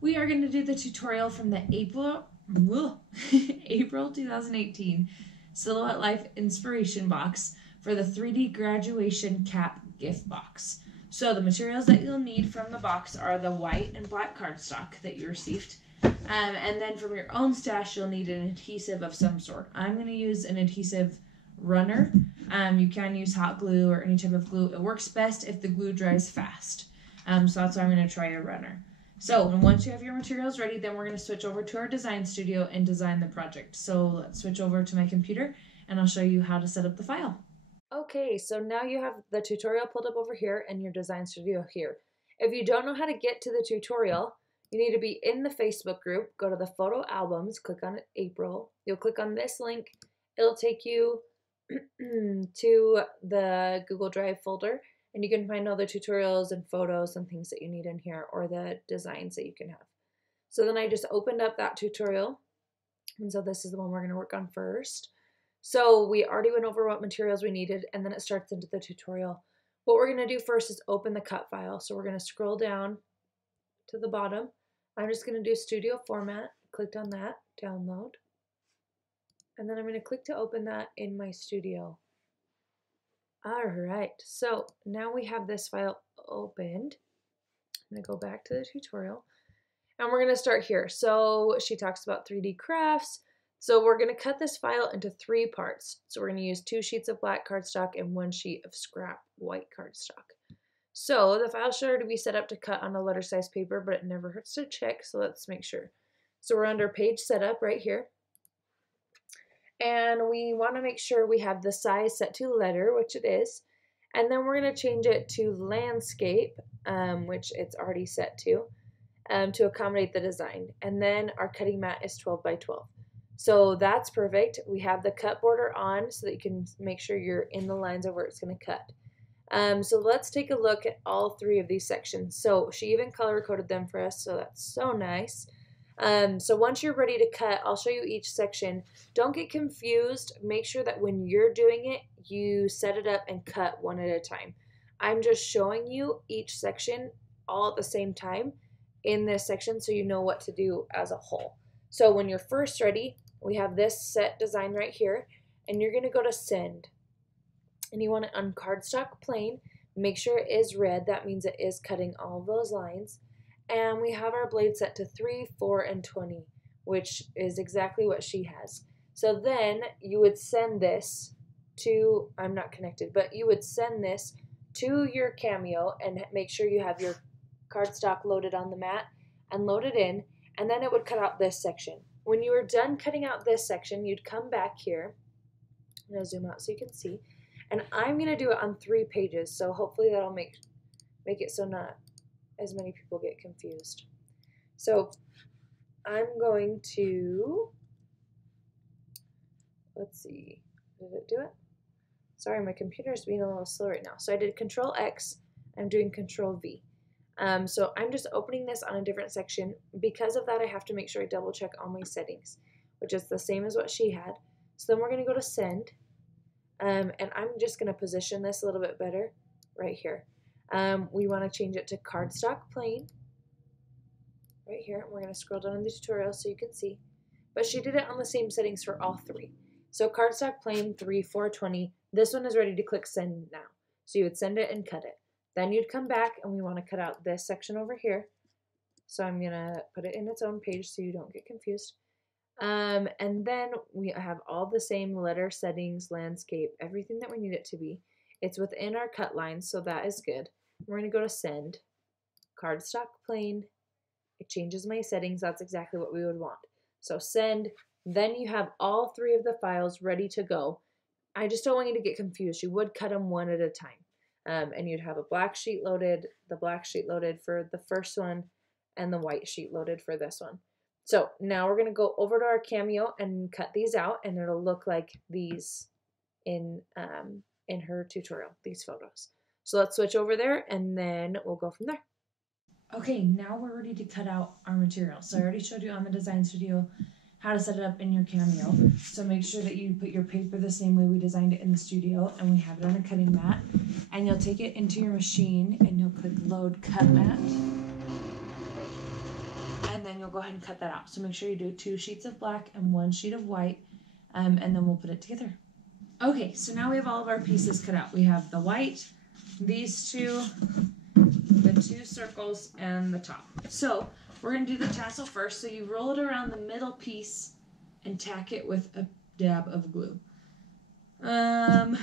We are going to do the tutorial from the April 2018 Silhouette Life Inspiration Box for the 3D Graduation Cap Gift Box. So the materials that you'll need from the box are the white and black cardstock that you received. And then from your own stash, you'll need an adhesive of some sort. I'm going to use an adhesive runner. You can use hot glue or any type of glue. It works best if the glue dries fast. So that's why I'm going to try a runner. So once you have your materials ready, then we're going to switch over to our design studio and design the project. So let's switch over to my computer and I'll show you how to set up the file. Okay, so now you have the tutorial pulled up over here and your design studio here. If you don't know how to get to the tutorial, you need to be in the Facebook group. Go to the photo albums, click on April. You'll click on this link. It'll take you to the Google Drive folder, and you can find all the tutorials and photos and things that you need in here, or the designs that you can have. So then I just opened up that tutorial, and so this is the one we're going to work on first. So we already went over what materials we needed, and then it starts into the tutorial. What we're going to do first is open the cut file. So we're going to scroll down to the bottom. I'm just going to do studio format, clicked on that, download, and then I'm going to click to open that in my studio. All right, so now we have this file opened. I'm going to go back to the tutorial, and we're going to start here. So she talks about 3D crafts. So we're going to cut this file into 3 parts. So we're going to use 2 sheets of black cardstock and 1 sheet of scrap white cardstock. So the file should already be set up to cut on a letter size paper, but it never hurts to check, so let's make sure. So we're under page setup right here. And we want to make sure we have the size set to letter, which it is. And then we're going to change it to landscape, which it's already set to accommodate the design. And then our cutting mat is 12 by 12. So that's perfect. We have the cut border on so that you can make sure you're in the lines of where it's going to cut. So let's take a look at all 3 of these sections. So she even color coded them for us, so that's so nice. So once you're ready to cut, I'll show you each section. Don't get confused. Make sure that when you're doing it, you set it up and cut one at a time. I'm just showing you each section all at the same time in this section so you know what to do as a whole. So when you're first ready, we have this set design right here, and you're going to go to send. And you want it on cardstock plain. Make sure it is red. That means it is cutting all those lines. And we have our blade set to 3, 4, and 20, which is exactly what she has. So then you would send this to, I'm not connected, but you would send this to your Cameo and make sure you have your cardstock loaded on the mat and load it in, and then it would cut out this section. When you were done cutting out this section, you'd come back here. I'm going to zoom out so you can see. And I'm going to do it on 3 pages, so hopefully that'll make it so not as many people get confused. So I'm going to, let's see, did it do it? Sorry, my computer is being a little slow right now. So I did Control X, I'm doing Control V. So I'm just opening this on a different section. Because of that, I have to make sure I double check all my settings, which is the same as what she had. So then we're going to go to send, and I'm just going to position this a little bit better right here. We want to change it to cardstock plain right here. We're going to scroll down in the tutorial so you can see. But she did it on the same settings for all 3. So cardstock plain 3, 4, 20. This one is ready to click send now. So you would send it and cut it. Then you'd come back and we want to cut out this section over here. So I'm going to put it in its own page so you don't get confused. And then we have all the same letter settings, landscape, everything that we need it to be. It's within our cut lines, so that is good. We're going to go to send, cardstock plain. It changes my settings. That's exactly what we would want. So send, then you have all 3 of the files ready to go. I just don't want you to get confused. You would cut them one at a time. And you'd have a black sheet loaded, the black sheet loaded for the first one, and the white sheet loaded for this one. So now we're going to go over to our Cameo and cut these out, and it'll look like these in her tutorial, these photos. So let's switch over there and then we'll go from there. Okay, now we're ready to cut out our material. So I already showed you on the Design Studio how to set it up in your Cameo. So make sure that you put your paper the same way we designed it in the studio, and we have it on a cutting mat. And you'll take it into your machine and you'll click Load Cut Mat. you'll go ahead and cut that out. So make sure you do 2 sheets of black and 1 sheet of white, and then we'll put it together. Okay, so now we have all of our pieces cut out. We have the white, these 2, the 2 circles, and the top. So we're going to do the tassel first. So you roll it around the middle piece and tack it with a dab of glue. So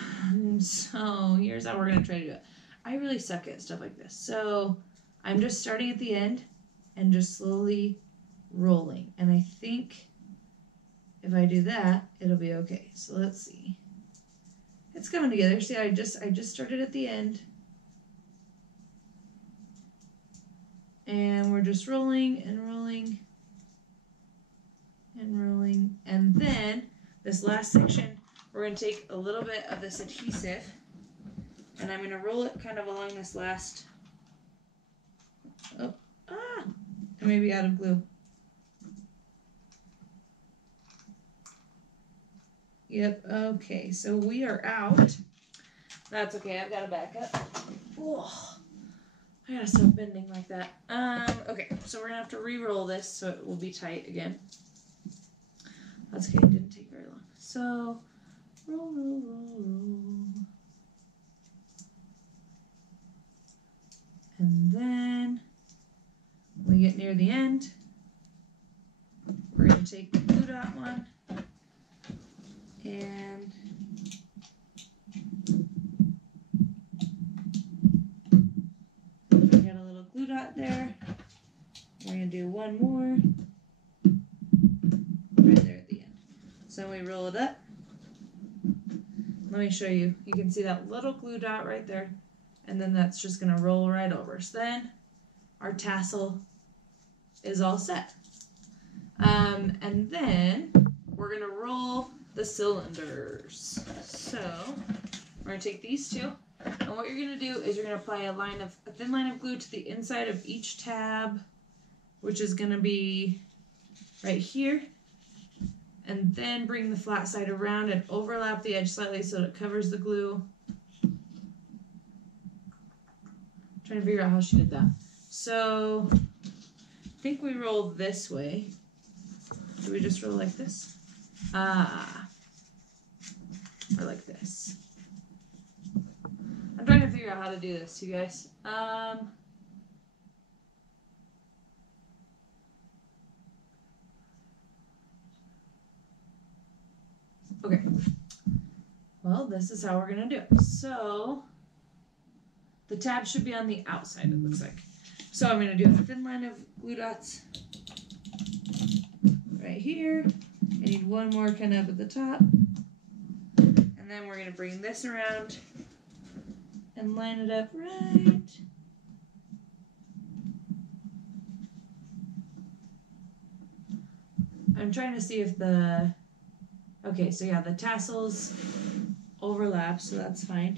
here's how we're going to try to do it. I really suck at stuff like this. So I'm just starting at the end and just slowly rolling. And I think if I do that, it'll be okay. So let's see. It's coming together. See, I just started at the end. And we're just rolling and rolling and rolling. And then this last section, we're going to take a little bit of this adhesive and I'm going to roll it kind of along this last, I may be out of glue. Yep, okay, so we are out. That's okay, I've got to back up. Oh, I gotta stop bending like that. Okay, so we're gonna have to re-roll this so it will be tight again. That's okay, it didn't take very long. So, roll, roll, roll, roll. And then, when we get near the end, we're gonna take the blue dot one and we got a little glue dot there. We're gonna do one more right there at the end. So we roll it up. Let me show you. You can see that little glue dot right there, and then that's just gonna roll right over. So then our tassel is all set. And then we're gonna roll the cylinders. So we're gonna take these 2, and what you're gonna do is you're gonna apply a thin line of glue to the inside of each tab, which is gonna be right here, and then bring the flat side around and overlap the edge slightly so that it covers the glue. I'm trying to figure out how she did that. So I think we roll this way. Do we just roll like this? Or like this. I'm trying to figure out how to do this, you guys. Okay. Well, this is how we're gonna do it. So the tab should be on the outside, it looks like. So I'm gonna do a thin line of glue dots right here. I need one more kind of at the top. And then we're going to bring this around and line it up right. I'm trying to see if okay, so yeah, the tassels overlap, so that's fine.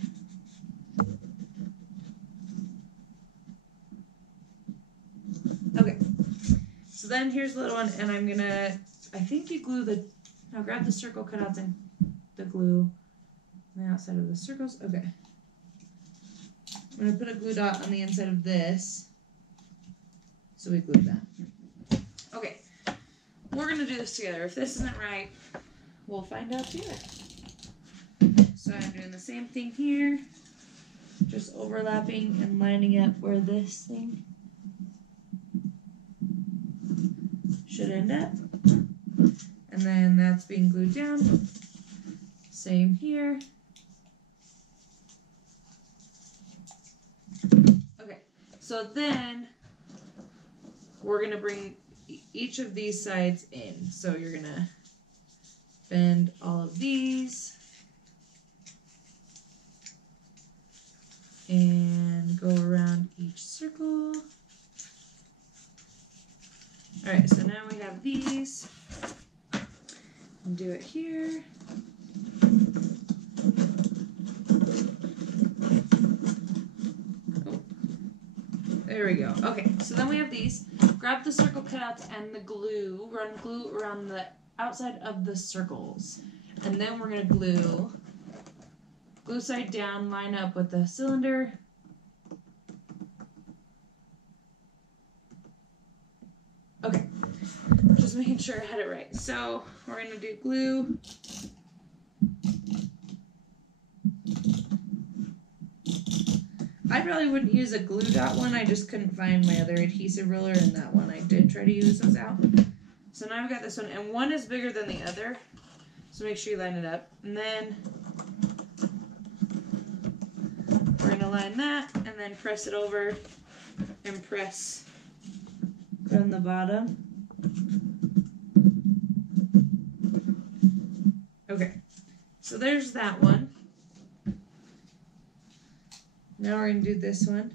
Okay, so then here's the little one, and I'm going to, I think you glue now grab the circle cutouts and the glue on the outside of the circles. Okay. I'm going to put a glue dot on the inside of this. So we glue that. Okay. We're going to do this together. If this isn't right, we'll find out together. So I'm doing the same thing here. Just overlapping and lining up where this thing should end up. And then that's being glued down. Same here. Okay, so then we're gonna bring each of these sides in. So you're gonna bend all of these and go around each circle. All right, so now we have these. And do it here. Oh, there we go. Okay, so then we have these. Grab the circle cutouts and the glue. Run glue around the outside of the circles. And then we're going to glue side down, line up with the cylinder. Okay, making sure I had it right. So we're going to do glue. I probably wouldn't use a glue dot one. I just couldn't find my other adhesive ruler, and that one I did try to use those out. So now I've got this one, and one is bigger than the other. So make sure you line it up. And then we're going to line that, and then press it over and press from the bottom. Okay, so there's that one. Now we're going to do this one.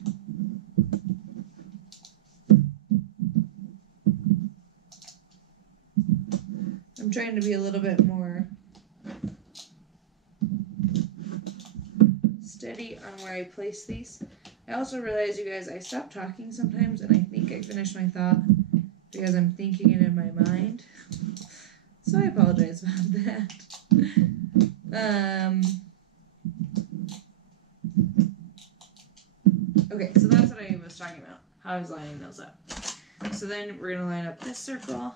I'm trying to be a little bit more steady on where I place these. I also realize, you guys, I stop talking sometimes and I think I finish my thought because I'm thinking it in my mind. So I apologize about that. Okay, so that's what I was talking about, how I was lining those up. So then we're going to line up this circle.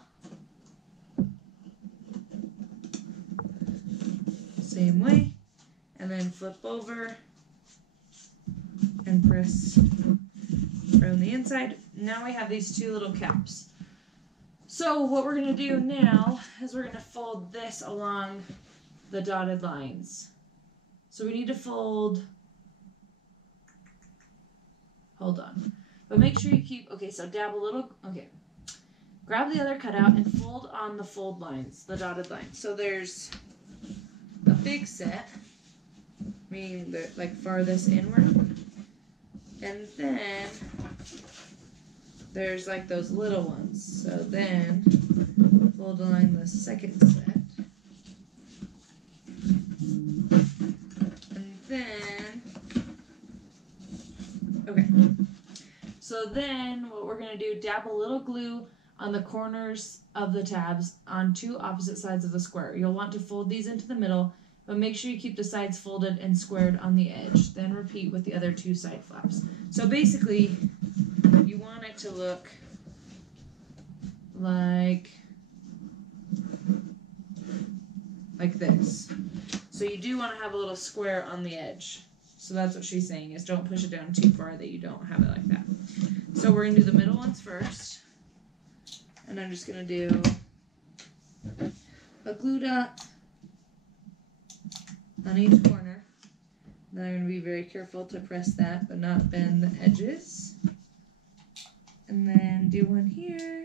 Same way. And then flip over and press from the inside. Now we have these two little caps. So what we're going to do now is we're going to fold this along the dotted lines. So we need to fold, hold on, but make sure you keep, okay, so dab a little, okay, grab the other cutout and fold on the fold lines, the dotted lines. So there's a big set, meaning the like farthest inward, and then there's like those little ones. So then fold along the second set. And then, okay. So then what we're going to do, dab a little glue on the corners of the tabs on two opposite sides of the square. You'll want to fold these into the middle, but make sure you keep the sides folded and squared on the edge. Then repeat with the other two side flaps. So basically, you want it to look like this. So you do want to have a little square on the edge. So that's what she's saying, is don't push it down too far that you don't have it like that. So we're going to do the middle ones first. And I'm just going to do a glue dot on each corner. Then I'm going to be very careful to press that, but not bend the edges. And then do one here.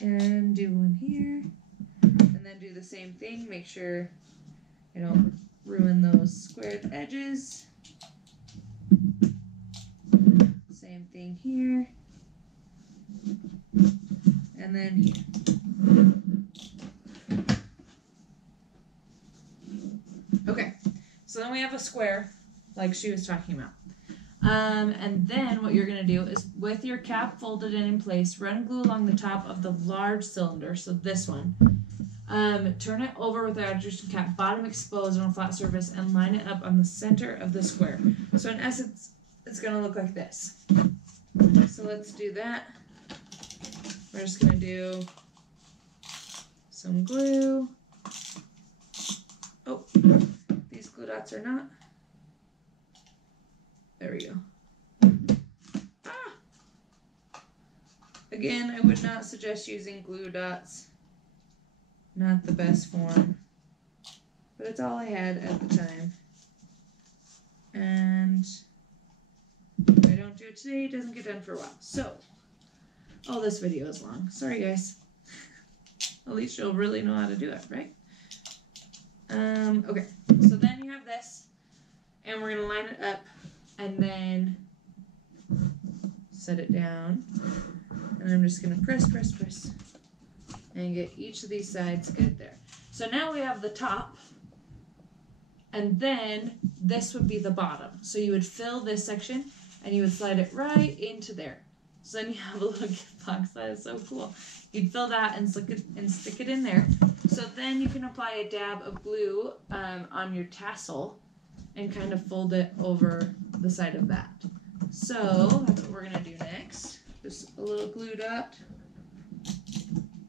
And do one here. And then do the same thing. Make sure you don't ruin those squared edges. Same thing here. And then here. Okay, so then we have a square like she was talking about. And then what you're going to do is, with your cap folded in place, run glue along the top of the large cylinder, so this one. Turn it over with the adjustment cap, bottom exposed on a flat surface, and line it up on the center of the square. So in essence, it's going to look like this. So let's do that. We're just going to do some glue. Oh, these glue dots are not. There we go. Ah! Again, I would not suggest using glue dots. Not the best form. But it's all I had at the time. And if I don't do it today, it doesn't get done for a while. So, oh, this video is long. Sorry, guys. At least you'll really know how to do it, right? Okay, so then you have this, and we're going to line it up, and then set it down, and I'm just going to press, and get each of these sides good there. So now we have the top, and then this would be the bottom. So you would fill this section, and you would slide it right into there. So then you have a little gift box. That is so cool. You'd fill that and stick it in there. So then you can apply a dab of glue on your tassel and kind of fold it over the side of that. So that's what we're going to do next. Just a little glue dot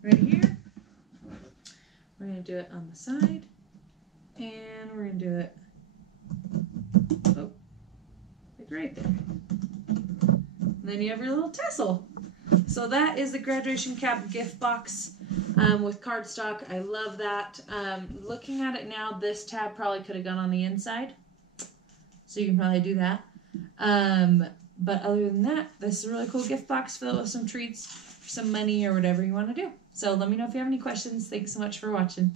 right here. We're going to do it on the side. And we're going to do it, oh, like right there. And then you have your little tassel. So that is the graduation cap gift box with cardstock. I love that. Looking at it now, this tab probably could have gone on the inside. So you can probably do that. But other than that, this is a really cool gift box filled with some treats, some money, or whatever you want to do. So let me know if you have any questions. Thanks so much for watching.